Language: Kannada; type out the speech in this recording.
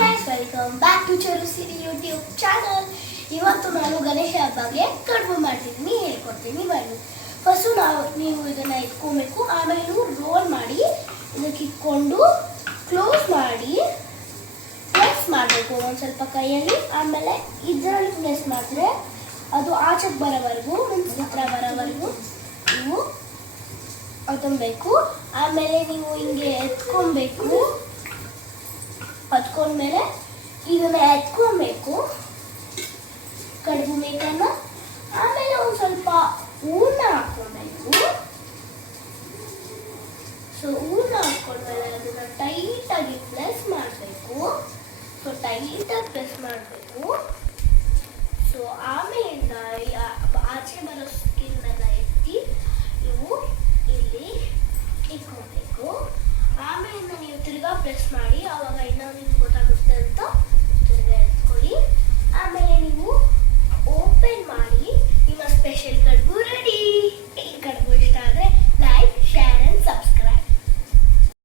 Guys, welcome back to Charu Siri YouTube channel. ಇವತ್ತು ನಾನು ಗಣೇಶ ಹಬ್ಬಗೆ ಕಡುಬು ಮಾಡ್ತಿದ್ದೀನಿ, ಹೇಳ್ಕೊಡ್ತೀನಿ ಬನ್ನಿ. ಫಸ್ಟು ನೀವು ಇದನ್ನು ಇಟ್ಕೊಬೇಕು. ಆಮೇಲೆ ನೀವು ರೋಲ್ ಮಾಡಿ ಇದಕ್ಕೆ ಇಟ್ಕೊಂಡು ಕ್ಲೋಸ್ ಮಾಡಿ ಪ್ರೆಸ್ ಮಾಡಬೇಕು ಒಂದು ಸ್ವಲ್ಪ ಕೈಯಲ್ಲಿ. ಆಮೇಲೆ ಇದರಲ್ಲಿ ಪ್ರೆಸ್ ಮಾಡಿದ್ರೆ ಅದು ಆಚೆಗೆ ಬರೋವರೆಗೂ, ಹತ್ರ ಬರೋವರೆಗೂ ನೀವು ಅದಬೇಕು. ಆಮೇಲೆ ನೀವು ಹಿಂಗೆ ಎತ್ಕೊಬೇಕು. ಹತ್ಕೊಂಡ್ಮೇಲೆ ಇದನ್ನ ಎತ್ಕೊಬೇಕು ಕಡುಬು ಮೇಕನ್ನ. ಆಮೇಲೆ ಒಂದು ಸ್ವಲ್ಪ ಹೂರ್ಣ ಹಾಕ್ಕೊಬೇಕು. ಸೊ ಹೂರ್ಣ ಹಾಕ್ಕೊಂಡ್ಮೇಲೆ ಅದನ್ನ ಟೈಟಾಗಿ ಪ್ರೆಸ್ ಮಾಡಬೇಕು. ಸೊ ಟೈಟಾಗಿ ಪ್ರೆಸ್ ಮಾಡಬೇಕು. ಸೊ ಆಮೇಲಿಂದ ಆಚೆ ಬರೋ ಸ್ಕಿನ್ನೆಲ್ಲ ಎತ್ತಿ ನೀವು ಇಲ್ಲಿ ಇಟ್ಕೊಬೇಕು. ಆಮೇಲಿಂದ ನೀವು ತಿರ್ಗಾ ಪ್ರೆಸ್ ಮಾಡಿ, ಆವಾಗ ಇನ್ನೂ ನಿಮ್ಗೆ